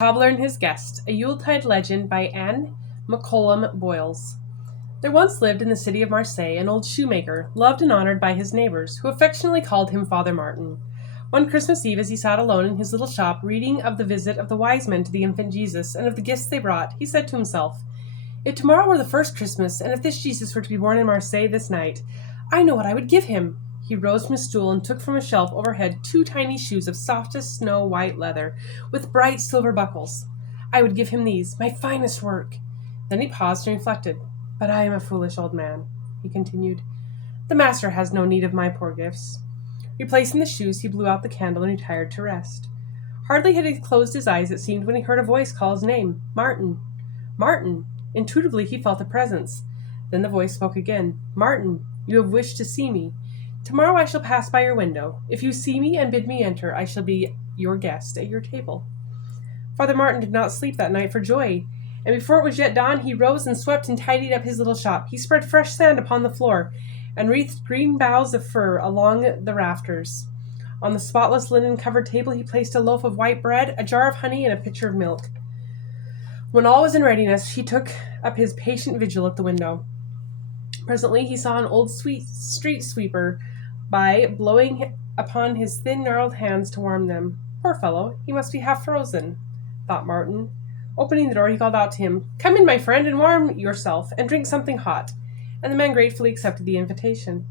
Cobbler and His Guest, a Yuletide legend by Anne McCollum Boyles. There once lived in the city of Marseille an old shoemaker, loved and honored by his neighbors, who affectionately called him Father Martin. One Christmas Eve, as he sat alone in his little shop, reading of the visit of the wise men to the infant Jesus and of the gifts they brought, he said to himself, "If tomorrow were the first Christmas, and if this Jesus were to be born in Marseille this night, I know what I would give him." He rose from his stool and took from a shelf overhead two tiny shoes of softest snow-white leather, with bright silver buckles. "I would give him these, my finest work." Then he paused and reflected. "But I am a foolish old man," he continued. "The master has no need of my poor gifts." Replacing the shoes, he blew out the candle and retired to rest. Hardly had he closed his eyes, it seemed, when he heard a voice call his name. "Martin! Martin!" Intuitively he felt a presence. Then the voice spoke again. "Martin, you have wished to see me. Tomorrow I shall pass by your window. If you see me and bid me enter, I shall be your guest at your table." Father Martin did not sleep that night for joy, and before it was yet dawn he rose and swept and tidied up his little shop. He spread fresh sand upon the floor, and wreathed green boughs of fir along the rafters. On the spotless linen-covered table he placed a loaf of white bread, a jar of honey, and a pitcher of milk. When all was in readiness, he took up his patient vigil at the window. Presently he saw an old street sweeper by, blowing upon his thin gnarled hands to warm them. "Poor fellow, he must be half frozen," thought Martin. Opening the door, he called out to him, "Come in, my friend, and warm yourself, and drink something hot." And the man gratefully accepted the invitation.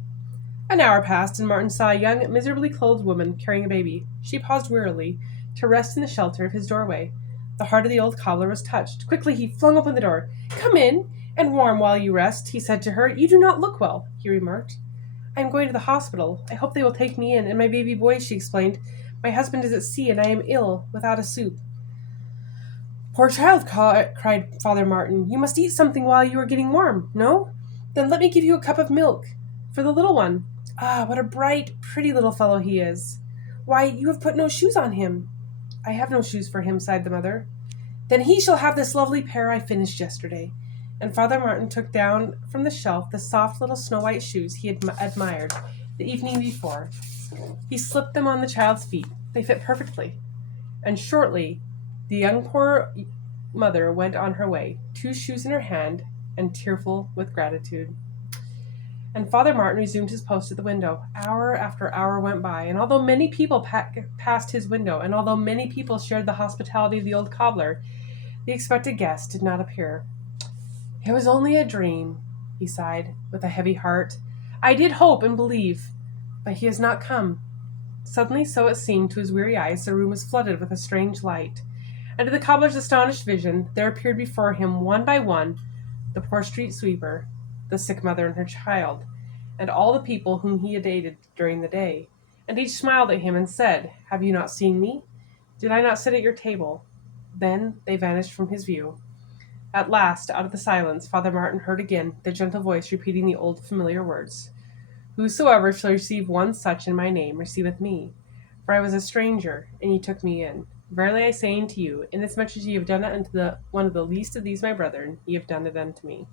An hour passed, and Martin saw a young, miserably clothed woman carrying a baby. She paused wearily to rest in the shelter of his doorway. The heart of the old cobbler was touched. Quickly he flung open the door. "Come in, and warm while you rest," he said to her. "You do not look well," he remarked. "I am going to the hospital. I hope they will take me in, and my baby boy," she explained. "My husband is at sea, and I am ill, without a soup." "Poor child," cried Father Martin. "You must eat something while you are getting warm, no? Then let me give you a cup of milk for the little one. Ah, what a bright, pretty little fellow he is. Why, you have put no shoes on him." "I have no shoes for him," sighed the mother. "Then he shall have this lovely pair I finished yesterday." And Father Martin took down from the shelf the soft little snow-white shoes he had admired the evening before. He slipped them on the child's feet. They fit perfectly. And shortly the poor mother went on her way, two shoes in her hand, and tearful with gratitude. And Father Martin resumed his post at the window. Hour after hour went by, and although many people passed his window, and although many people shared the hospitality of the old cobbler, the expected guest did not appear. "It was only a dream," he sighed, with a heavy heart. "I did hope and believe, but he has not come." Suddenly, so it seemed to his weary eyes, the room was flooded with a strange light, and to the cobbler's astonished vision there appeared before him, one by one, the poor street sweeper, the sick mother and her child, and all the people whom he had aided during the day. And each smiled at him and said, "Have you not seen me? Did I not sit at your table?" Then they vanished from his view. At last, out of the silence, Father Martin heard again the gentle voice repeating the old familiar words, "Whosoever shall receive one such in my name receiveth me. For I was a stranger, and ye took me in. Verily I say unto you, inasmuch as ye have done it unto one of the least of these my brethren, ye have done it unto me."